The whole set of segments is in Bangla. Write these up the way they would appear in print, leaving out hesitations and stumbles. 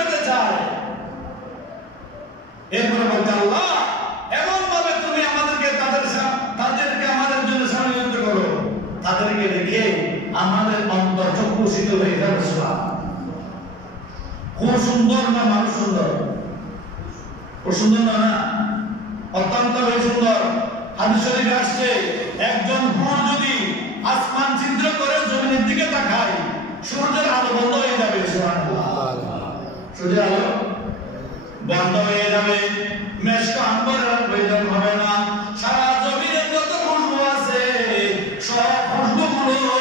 পেতে চায়। এরপরে বলতে আল্লাহ এমন ভাবে তুমি আমাদেরকে তাদেরকে আমাদের জন্য ষড়যন্ত্র করো, তাদেরকে দেখে আমাদের অন্তর চক্ষু শীতল হয়ে যাবে। খুব সুন্দর না মানুষ সুন্দর? খুব সুন্দর না? অত্যন্ত সুন্দর। হাদিস শরীফে আসছে একজন হুর যদি আসমান ছিদ্র করে জমিনের দিকে তাকায়, সূর্যের আলো বন্ধ হয়ে যাবে। সুবহানাল্লাহ। সূর্যের আলো বন্ধ হয়ে যাবে, মেশক আম্বরের প্রয়োজন হবে না। সারা জমিনে যত খুশবু আছে সব খুশবুগুলো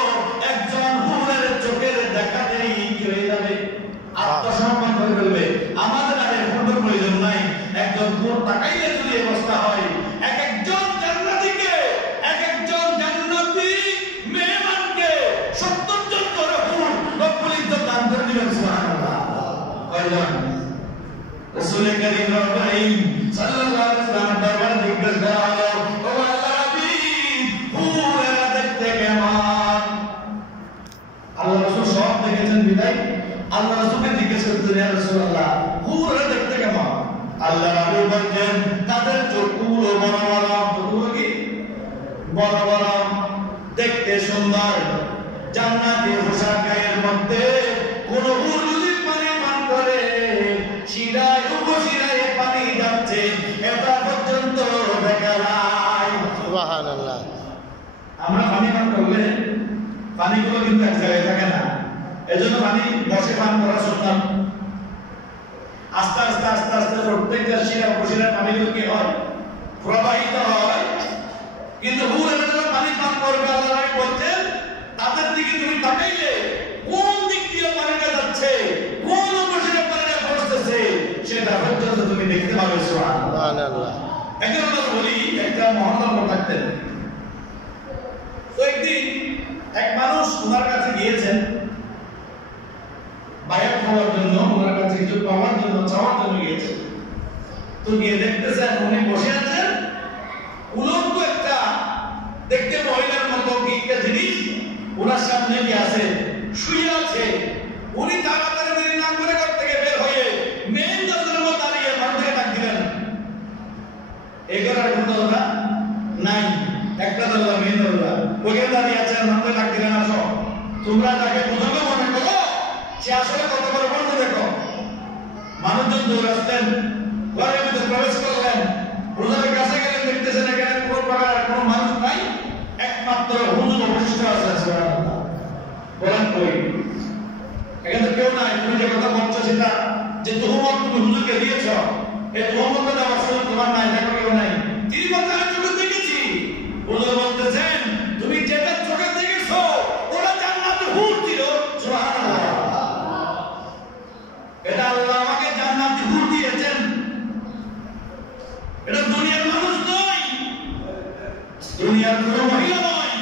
একজন হুরের চোখের দেখাতেই কি হয়ে যাবে? আত্মসমর্পণ করে ফেলবে। আমাদের আর খুশবুর প্রয়োজন নাই। একজন হুর তাকাইলে যদি অবস্থা হয়, এক একজন জান্নাতীকে, এক একজন জান্নাতী মেহমানকে 70 জন করে হুর রব্বুল ইজ্জত দান করে দিবেন। সুবহানাল্লাহ। কয়জন? রাসূল করিম সাল্লাল্লাহু আলাইহি ওয়াসাল্লাম দরবারে জিজ্ঞেস করা হলো, ও আল্লাহর হাবিব, হুরেরা দেখতে কেমন? আল্লাহ রাসূল সব দেখেছেন বিদায় আল্লাহ রাসূলকে জিজ্ঞেস করতেন, ইয়া রাসূলুল্লাহ হুরেরা দেখতে কেমন? আল্লাহ রাসূল বলেন তাদের চোখগুলো বড় বড়। চোখগুলো কি বড় বড়, দেখতে সুন্দর। জান্নাতের পোশাকের মধ্যে কোন হুর যদি পানি পান করে শিরায় উপশিরায় পানি যাচ্ছে, এটা পর্যন্ত দেখা যায়। সুবহানাল্লাহ। আমরা পানি পান করলে পানিগুলো কিন্তু এক জায়গায় থাকে না, এজন্য পানি বসে পান করা সুন্নাত। আস্তে আস্তে আস্তে আস্তে প্রত্যেকটা শিরা উপশিরায় পানিগুলো কি হয়? প্রবাহিত হয়। কিন্তু হুরেরা যখন পানি পান করবে আল্লাহ নবী বলছেন তাদের দিকে তুমি তাকাইলে কোন দিক দিয়ে পানিটা যাচ্ছে, কোন উপশিরায় পানিটা পড়তেছে, সেটা পর্যন্ত তুমি দেখতে পাবে। সুবহানাল্লাহ। একজন আমরা বলি একটা মহল্লার থাকতেন, তো একদিন এক মানুষ ওনার কাছে গিয়েছেন বায়াত হওয়ার জন্য, ওনার কাছে কিছু পাওয়ার জন্য, চাওয়ার জন্য গিয়েছেন। তো গিয়ে দেখতেছেন উনি বসে আছেন, উলঙ্গ একটা দেখতে মহিলার মতো কি একটা জিনিস ওনার সামনে কি আছে, শুয়ে আছে। উনি তাড়াতাড়ি দেরি না করে ঘর থেকে বের হয়ে মেইন দরজার মধ্যে দাঁড়িয়ে মানুষকে ডাক দিলেন। এই ঘরের কোন দরজা নাই, একটা দরজা মেইন দরজা, ওখানে দাঁড়িয়ে আছেন। মানুষকে ডাক দিলেন, আসো তোমরা তাকে প্রথমে মনে করো সে আসলে কত বড় বন্ধু দেখো। মানুষজন দৌড়ে আসলেন, ঘরের ভিতরে প্রবেশ করলেন। হুজুরের কাছে গেলেন, দেখতেছেন এখানে কোনো প্রকার কোনো মানুষ নাই, একমাত্র হুজুর অবশিষ্ট আছে। সুবহানাল্লাহ। বলেন কই? এখানে তো কেউ নাই। তুমি যে কথা বলছো সেটা যে তুহমত তুমি হুজুরকে দিয়েছ, এই তুহমতটা দেওয়ার সুযোগ তোমার নাই, দেখো কেউ নাই। তিনি বলতে আমি চোখে দেখেছি। হুজুর বলতেছেন তুমি যেটা চোখে দেখেছো ওটা জান্নাতে হুর ছিল। সুবহানাল্লাহ। এটা আল্লাহ আমাকে জান্নাতে হুর দিয়েছেন, এটা দুনিয়ার মানুষ নয়, দুনিয়ার কোনো মহিলা নয়।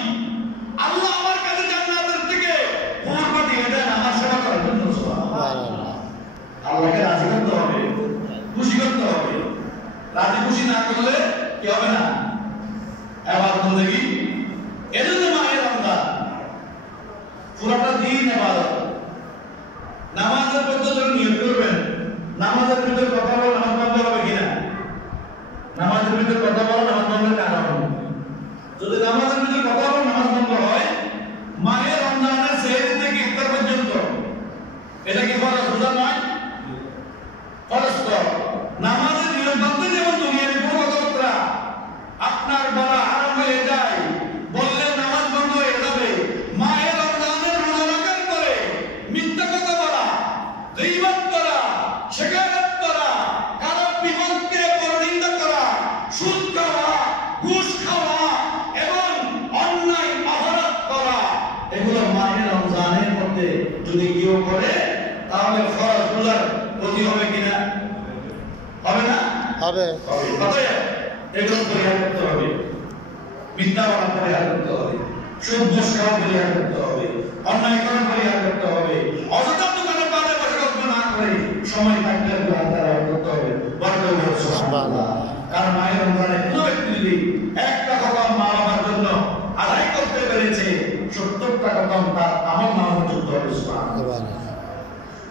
আল্লাহ আমার কাছে জান্নাতের থেকে হুর পাঠিয়ে দেন আমার সেবা করার জন্য। সুবহানাল্লাহ। আল্লাহকে রাজি করতে হবে, খুশি করতে হবে। রাজি খুশি না করলে কি হবে না? ইবাদত বন্দেগী। এজন্য মাহে রমজান পুরোটা দিন ইবাদত। নামাজের পদ্ধতি নিয়ত করবেন, নামাজের ভিতরে কথা বলা নামাজ বন্ধ হবে কিনা? নামাজের ভিতরে কথা বলা নামাজ বন্ধের কারণ। যদি নামাজের ভিতরে কথা বলা নামাজ বন্ধ হয়, মাহে রমজানের সেহরি থেকে ইফতার পর্যন্ত এটা কি ফরজ? রোজা নয়, ফরজ তো। নামাজের নিরন্তর যেমন দুনিয়ার কোনো কথাবার্তা আপনার বলা হারাম হয়ে যায়, বললে নামাজ বন্ধ হয়ে যাবে। মাহে রমজানের রোজা রাখার পরে মিথ্যা কথা বলা, গীবত করা, শিকায়ত করা, কারো বিপদকে পরনিন্দা করা, সুদ খাওয়া, ঘুষ খাওয়া এবং অন্যায় অপরাধ করা, এগুলো মাহে রমজানের মধ্যে যদি কেউ করে তাহলে ফরজ রোজার ক্ষতি হবে কিনা? হবে না? হবে। অতএব এগুলো পরিহার করতে হবে। মিথ্যা বলা পরিহার করতে হবে, সুদ ঘুষ খাওয়া পরিহার করতে হবে, অন্যায় করা পরিহার করতে হবে, অযথা দোকানে পাড়ে বসে গল্প না করে সময় থাকলে তারা করতে হবে। সুবহানাল্লাহ। কারণ মায়ের রমজানে কোনো ব্যক্তি যদি একটা খতম মা বাবার জন্য আদায় করতে পেরেছে, 70টা খতম তার আমল নামে যুক্ত হবে। সুবহানাল্লাহ।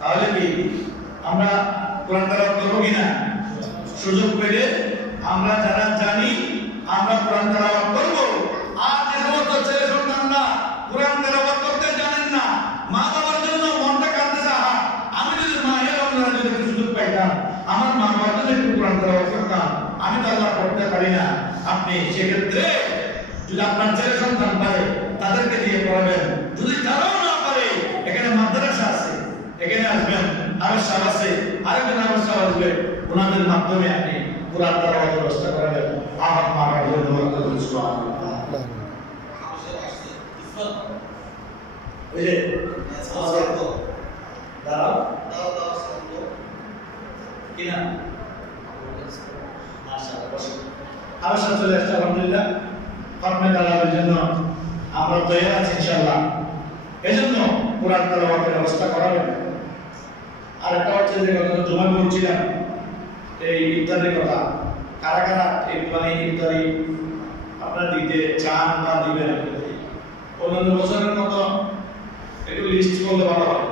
তাহলে কি আমরা কোরআন তেলাওয়াত করব কিনা? সুযোগ পেলে আমরা যারা জানি আমরা কোরআন তেলাওয়াত করব। আর যে সমস্ত ছেলে সন্তানরা কোরআন তেলাওয়াত করতে জানেন না, মা বাবার জন্য মনটা কাঁদতেছে, আমি যদি মায়ের রমজানে যদি সুযোগ পাইতাম, আমার মা বাবার জন্য একটু কোরআন তেলাওয়াত করতাম, আমি তো আল্লাহ করতে পারি না। আপনি সেক্ষেত্রে যদি আপনার ছেলে সন্তান পারে তাদেরকে দিয়ে পড়াবেন। যদি তারাও না পারে, এখানে মাদ্রাসা আছে, এখানে আসবেন, আবাসার আছে, আরেকজন আবাসার আসবে, ওনাদের মাধ্যমে আপনি কোরআন তেলাওয়াতের ব্যবস্থা করাবেন। আমার মা বাবার জন্য আবাসার চলে আসছে আলহামদুলিল্লাহ। খতমে তালাওয়াতের জন্য আমরা তৈরি আছি ইনশাআল্লাহ। এজন্য কোরআন তেলাওয়াতের ব্যবস্থা করাবেন। আরেকটা হচ্ছে যে কথা জমা বলছিলাম, এই ইফতারের কথা, কারা কারা এই মানে ইফতারি আপনারা দিতে চান বা দিবেন? অন্যান্য বছরের মতো একটু লিস্ট করলে ভালো হয়।